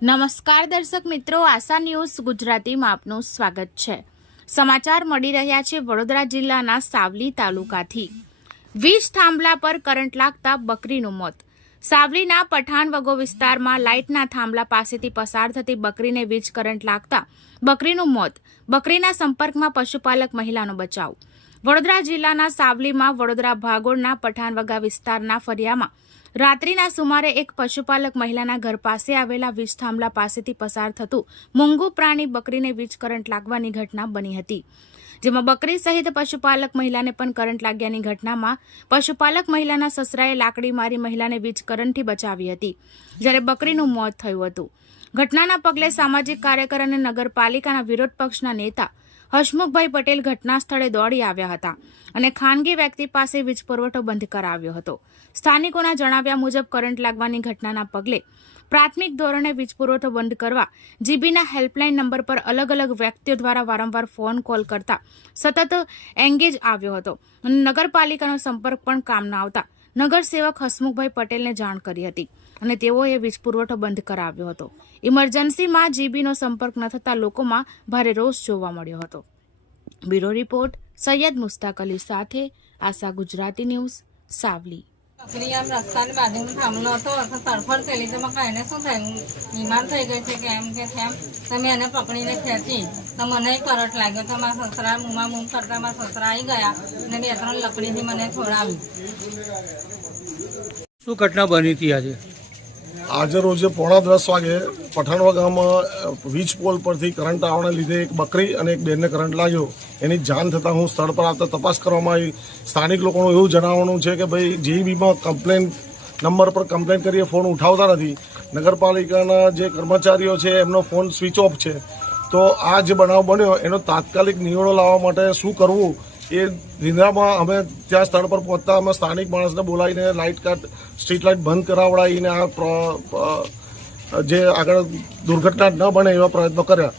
નમસ્કાર દર્શક મિત્રો, આશા ન્યૂઝ ગુજરાતીમાં આપનું સ્વાગત છે। સમાચાર મળી રહ્યા છે વડોદરા જિલ્લાના સાવલી તાલુકાથી। વીજ થાંભલા પર કરંટ લાગતા બકરીનું મોત। સાવલીના પઠાણવગો વિસ્તારમાં લાઇટના થાંભલા પાસેથી પસાર થતી બકરીને વીજ કરંટ લાગતા બકરીનું મોત। બકરીના સંપર્કમાં પશુપાલક મહિલાનો બચાવ। વડોદરા જિલ્લાના સાવલીમાં વડોદરા ભાગોળના પઠાણવગા વિસ્તારના ફરિયામાં રાત્રિના સુમારે એક પશુપાલક મહિલાના ઘર પાસે આવેલા વીજ થાંભલા પાસેથી પસાર થતું મૂંગું પ્રાણી બકરીને વીજ કરંટ લાગવાની ઘટના બની હતી, જેમાં બકરી સહિત પશુપાલક મહિલાને પણ કરંટ લાગ્યાની ઘટનામાં પશુપાલક મહિલાના સસરાએ લાકડી મારી મહિલાને વીજ કરંટથી બચાવી હતી, જ્યારે બકરીનું મોત થયું હતું। ઘટનાના પગલે સામાજિક કાર્યકર અને નગરપાલિકાના વિરોધ પક્ષના નેતા હસમુખભાઈ પટેલ ઘટના સ્થળે દોડી આવ્યા હતા અને ખાનગી વ્યક્તિ પાસે વીજ પુરવઠો બંધ કરાવ્યો હતો। સ્થાનિકોના જણાવ્યા મુજબ કરંટ લાગવાની ઘટનાના પગલે પ્રાથમિક ધોરણે વીજ પુરવઠો બંધ કરવા જીબીના હેલ્પલાઇન નંબર પર અલગ અલગ વ્યક્તિઓ દ્વારા વારંવાર ફોન કોલ કરતા સતત એંગેજ આવ્યો હતો અને નગરપાલિકાનો સંપર્ક પણ કામ ન આવતા નગરસેવક હસમુખભાઈ પટેલને જાણ કરી હતી અને તેઓએ વીજ પુરવઠો બંધ કરાવ્યો હતો। ઇમરજન્સીમાં જીબીનો સંપર્ક ન થતા લોકોમાં ભારે રોષ જોવા મળ્યો હતો। બ્યુરો રિપોર્ટ સૈયદ મુસ્તાક અલી સાથે આશા ગુજરાતી ન્યૂઝ સાવલી। બકરી આમ રસ્તાની બાજુમાં થાંભલો હતો, તડફડ થયેલી તો એને શું થયું, બીમાર થઈ ગઈ છે કે એમ કે તેમ, તમે એને પકડીને ખેંચી તો મને કરંટ લાગ્યો તો મારા સસરા મૂમા મૂમ કરતા મારા સસરા આવી ગયા અને 2-3 લકડીથી મને છોડાવી। શું ઘટના બની હતી આજે રોજે 9:30 વાગે પઠાણવા ગામમાં વીજ પોલ પરથી કરંટ આવવાને લીધે એક બકરી અને એક બેનને કરંટ લાગ્યો। એની જાણ થતાં હું સ્થળ પર આવતા તપાસ કરવામાં આવી। સ્થાનિક લોકોનું એવું જણાવવાનું છે કે ભાઈ જીબીમાં કમ્પ્લેન નંબર પર કમ્પ્લેન કરીએ ફોન ઉઠાવતા નથી। નગરપાલિકાના જે કર્મચારીઓ છે એમનો ફોન સ્વિચ ઓફ છે। તો આ જે બનાવ બન્યો એનો તાત્કાલિક નિવેડો લાવવા માટે શું કરવું એ નિંદ્રામાં અમે ત્યાં સ્થળ પર પહોંચતા અમે સ્થાનિક માણસને બોલાવીને સ્ટ્રીટ લાઇટ બંધ કરાવડાવીને આ જે આગળ દુર્ઘટના ન બને એવા પ્રયત્નો કર્યા।